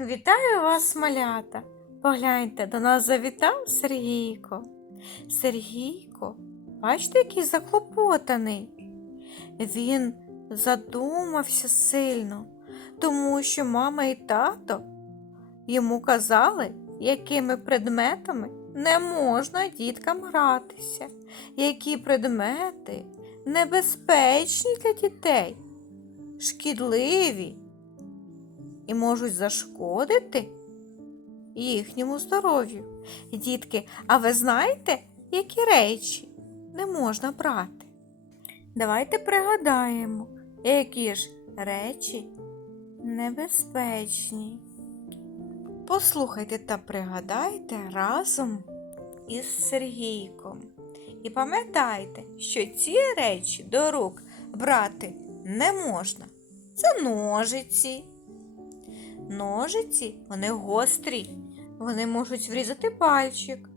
Вітаю вас, малята! Погляньте, до нас завітав Сергійко. Сергійко, бачите, який заклопотаний. Він задумався сильно, тому що мама і тато йому казали, якими предметами не можна діткам гратися, які предмети небезпечні для дітей, шкідливі і можуть зашкодити їхньому здоров'ю. Дітки, а ви знаєте, які речі не можна брати? Давайте пригадаємо, які ж речі небезпечні. Послухайте та пригадайте разом із Сергійком. І пам'ятайте, що ці речі до рук брати не можна. Це ножиці. Ножиці вони гострі, вони можуть врізати пальчик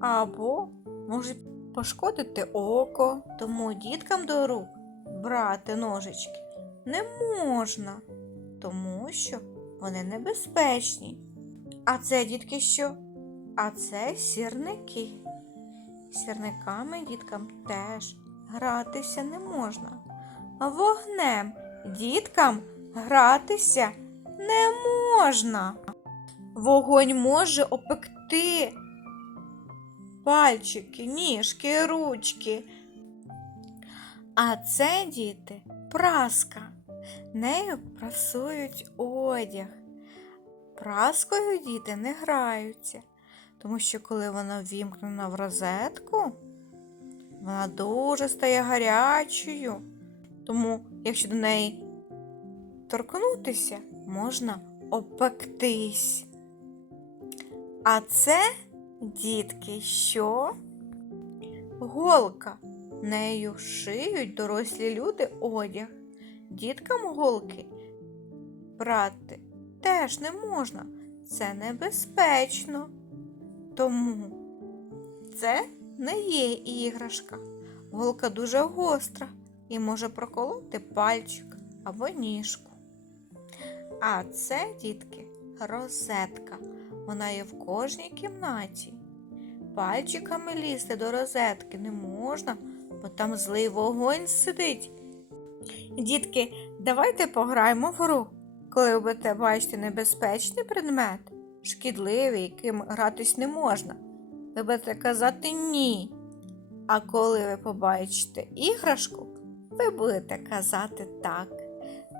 або можуть пошкодити око. Тому діткам до рук брати ножички не можна, тому що вони небезпечні. А це дітки що? А це сірники. Сірниками діткам теж гратися не можна. Вогнем діткам гратися не можна. Вогонь може опекти пальчики, ніжки, ручки. А це діти праска. Нею прасують одяг. Праскою діти не граються, тому що коли вона ввімкнена в розетку, вона дуже стає гарячою. Тому, якщо до неї торкнутися, можна опектись. А це, дітки, що? Голка. Нею шиють дорослі люди одяг. Діткам голки брати теж не можна. Це небезпечно. Тому це не є іграшка. Голка дуже гостра і може проколоти пальчик або ніжку. А це, дітки, розетка. Вона є в кожній кімнаті. Пальчиками лізти до розетки не можна, бо там злий вогонь сидить. Дітки, давайте пограємо в гру. Коли ви будете бачити небезпечний предмет, шкідливий, яким гратись не можна, ви будете казати ні. А коли ви побачите іграшку, ви будете казати так.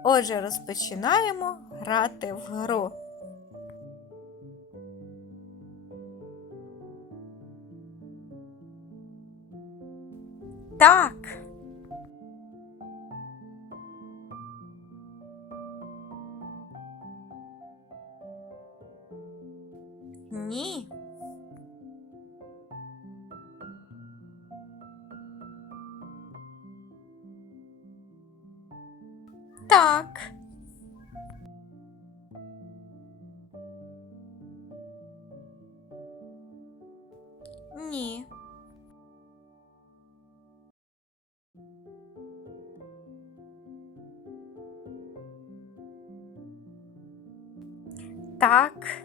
Отже, розпочинаємо грати в гру. Так. Ні. Так. Ні. Так.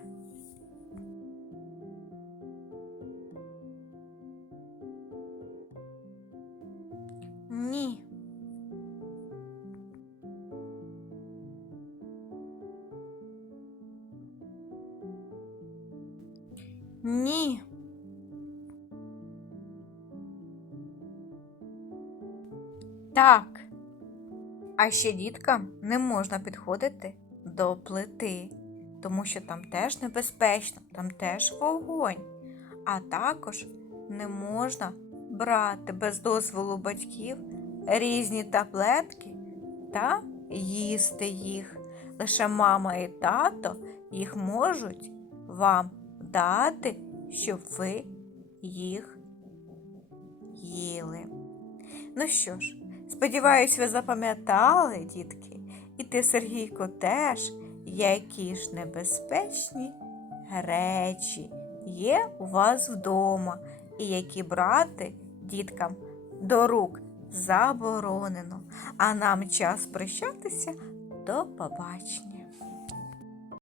Ні. Так. А ще діткам не можна підходити до плити, тому що там теж небезпечно, там теж вогонь. А також не можна брати без дозволу батьків різні таблетки та їсти їх. Лише мама і тато їх можуть вам дати, щоб ви їх їли. Ну що ж, сподіваюсь, ви запам'ятали, дітки, і ти, Сергійко, теж, які ж небезпечні речі є у вас вдома, і які брати діткам до рук заборонено. А нам час прощатися. До побачення.